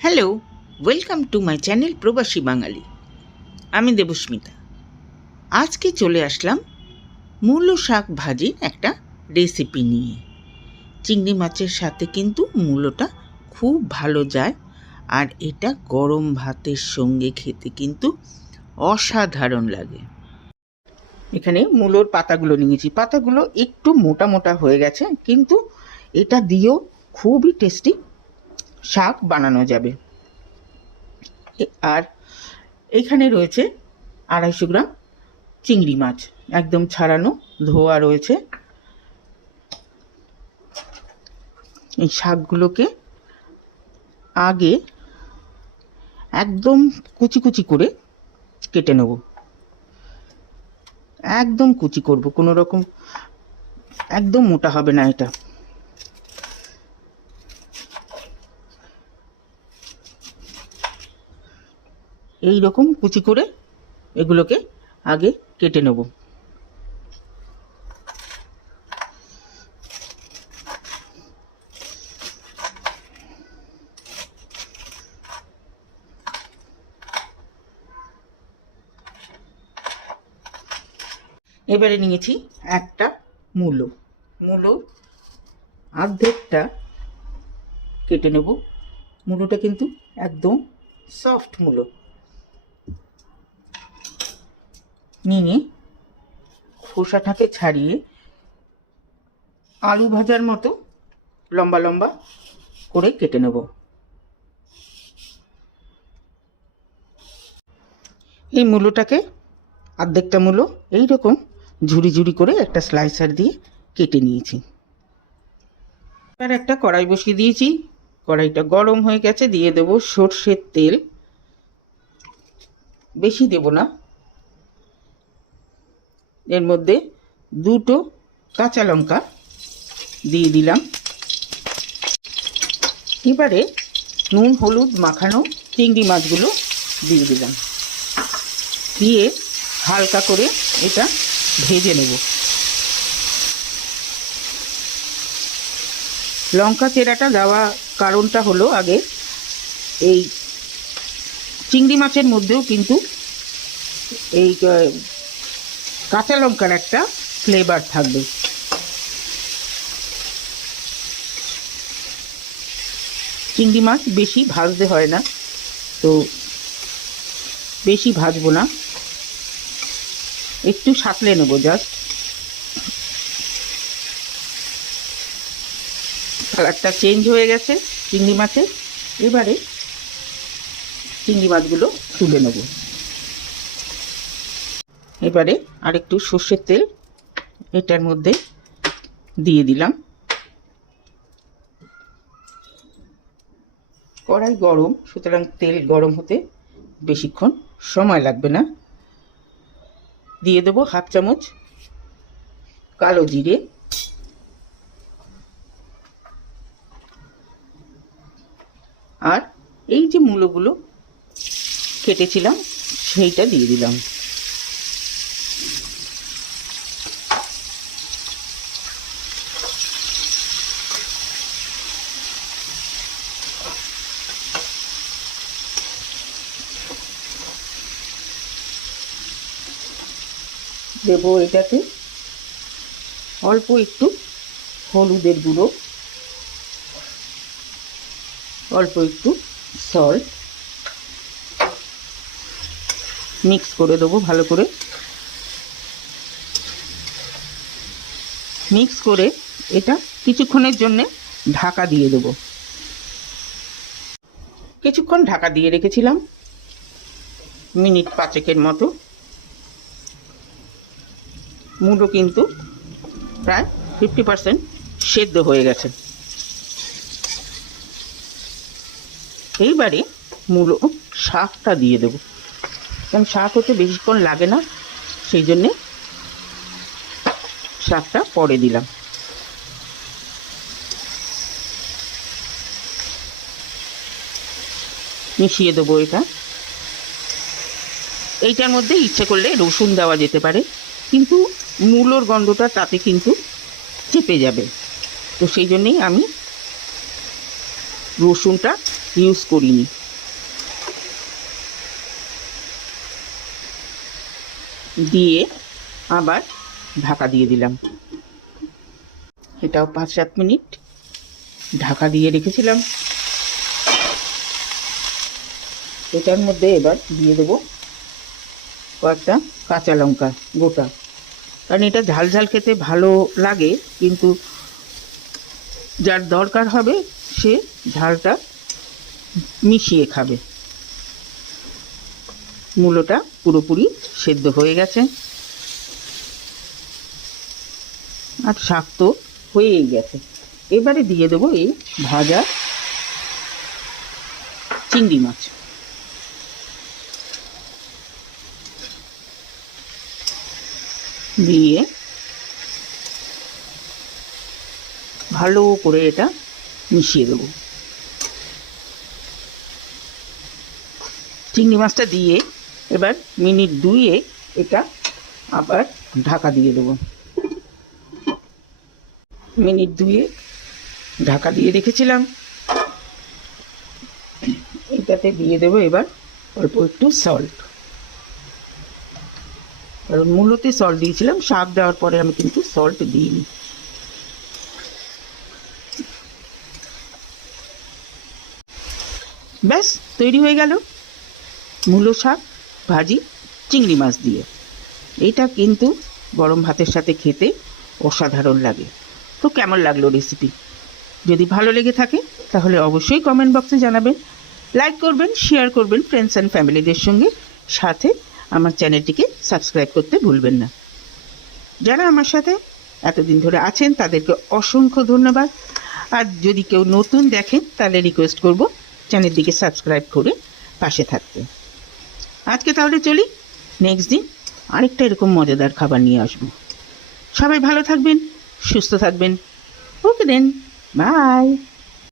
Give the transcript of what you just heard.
Hello, welcome to my channel প্রবাসী বাঙালি। আমি দেবস্মিতা। আজকে চলে আসলাম মূলো শাক ভাজির একটা রেসিপি নিয়ে। চিংড়ি মাছের সাথে কিন্তু মূলোটা খুব ভালো যায়, আর এটা গরম ভাতের সঙ্গে খেতে কিন্তু অসাধারণ লাগে। এখানে মূলোর পাতাগুলো নিয়েছি। পাতাগুলো একটু মোটা মোটা হয়ে গেছে, কিন্তু এটা দিয়েও খুবই টেস্টি শাক বানানো যাবে। আর এইখানে রয়েছে 250 গ্রাম চিংড়ি মাছ, একদম ছাড়ানো ধোয়া রয়েছে। এই শাকগুলোকে আগে একদম কুচি কুচি করে কেটে নেব। একদম কুচি করব, কোনো রকম একদম মোটা হবে না এটা। এই রকম কুচি করে এগুলোকে আগে কেটে নেব। এবারে নিয়েছি একটা মূলো। মূলো অর্ধেকটা কেটে নেব। মূলোটা কিন্তু একদম সফট মূলো। নিয়ে খোসাটাকে ছাড়িয়ে আলু ভাজার মতো লম্বা লম্বা করে কেটে নেব। এই মূলোটাকে অর্ধেকটা মূলো এইরকম ঝুড়ি ঝুড়ি করে একটা স্লাইসার দিয়ে কেটে নিয়েছি। এবার একটা কড়াই বসিয়ে দিয়েছি। কড়াইটা গরম হয়ে গেছে, দিয়ে দেব সর্ষের তেল। বেশি দেব না। এর মধ্যে 2টো কাঁচা লঙ্কা দিয়ে দিলাম। এবারে নুন হলুদ মাখানো চিংড়ি মাছগুলো দিয়ে দিলাম। দিয়ে হালকা করে এটা ভেজে নেব। লঙ্কা চেরাটা দেওয়া কারণটা হলো, আগে এই চিংড়ি মাছের মধ্যেও কিন্তু এই কাঁচা লঙ্কার একটা ফ্লেভার থাকবে। চিংড়ি মাছ বেশি ভাজতে হয় না, তো বেশি ভাজবো না, একটু সাঁতলে নেবো জাস্ট। কালারটা চেঞ্জ হয়ে গেছে চিংড়ি মাছের। এবারে চিংড়ি মাছগুলো তুলে নেব। এবারে আরেকটু সর্ষের তেল এটার মধ্যে দিয়ে দিলাম। কড়াই গরম, সুতরাং তেল গরম হতে বেশিক্ষণ সময় লাগবে না। দিয়ে দেবো 1/2 চামচ কালো জিরে, আর এই যে মূলোগুলো কেটেছিলাম সেইটা দিয়ে দিলাম। দেব এটাতে অল্প একটু হলুদের গুঁড়ো, অল্প একটু সল্ট, মিক্স করে দেবো ভালো করে। মিক্স করে এটা কিছুক্ষণের জন্য ঢাকা দিয়ে দেব। কিছুক্ষণ ঢাকা দিয়ে রেখেছিলাম, মিনিট 5 মতো। মূলো কিন্তু প্রায় 50% সেদ্ধ হয়ে গেছে। এইবারে মূলো শাকটা দিয়ে দেবো, কারণ শাক হতে বেশিক্ষণ লাগে না, সেই জন্যে শাকটা পরে দিলাম। মিশিয়ে দেবো এটা। এইটার মধ্যে ইচ্ছে করলে রসুন দেওয়া যেতে পারে, কিন্তু মূলোর গন্ধটা তাতে কিন্তু চেপে যাবে, তো সেই জন্যেই আমি রসুনটা ইউজ করিনি। দিয়ে আবার ঢাকা দিয়ে দিলাম। এটাও 5-7 মিনিট ঢাকা দিয়ে রেখেছিলাম। এটার মধ্যে এবার দিয়ে দেবো কয়েকটা কাঁচা লঙ্কা গোটা, কারণ এটা ঝাল ঝাল খেতে ভালো লাগে, কিন্তু যার দরকার হবে সে ঝালটা মিশিয়ে খাবে। মূলোটা পুরোপুরি সেদ্ধ হয়ে গেছে, আর শাক তো হয়েই গেছে। এবারে দিয়ে দেবো এই ভাজা চিংড়ি মাছ। দিয়ে ভালো করে এটা মিশিয়ে দেবো। চিংড়ি মাছটা দিয়ে এবার মিনিট 2 এটা আবার ঢাকা দিয়ে দেবো। মিনিট 2 ঢাকা দিয়ে রেখেছিলাম। এটাতে দিয়ে দেবো এবার অল্প একটু সল্ট, কারণ মূলতে সল্ট দিয়েছিলাম, শাক দেওয়ার পরে আমি কিন্তু সল্ট দিইনি। ব্যাস তৈরি হয়ে গেল মূলো শাক ভাজি চিংড়ি মাছ দিয়ে। এইটা কিন্তু গরম ভাতের সাথে খেতে অসাধারণ লাগে। তো কেমন লাগলো রেসিপি? যদি ভালো লেগে থাকে তাহলে অবশ্যই কমেন্ট বক্সে জানাবেন, লাইক করবেন, শেয়ার করবেন ফ্রেন্ডস অ্যান্ড ফ্যামিলিদের সঙ্গে। সাথে আমার চ্যানেলটিকে সাবস্ক্রাইব করতে ভুলবেন না। যারা আমার সাথে এতদিন ধরে আছেন তাদেরকে অসংখ্য ধন্যবাদ। আর যদি কেউ নতুন দেখেন তাহলে রিকোয়েস্ট করব চ্যানেলটিকে সাবস্ক্রাইব করে পাশে থাকতে। আজকে তাহলে চলি, নেক্সট দিন আরেকটা এরকম মজাদার খাবার নিয়ে আসবো। সবাই ভালো থাকবেন, সুস্থ থাকবেন। ওকে দেন, বাই।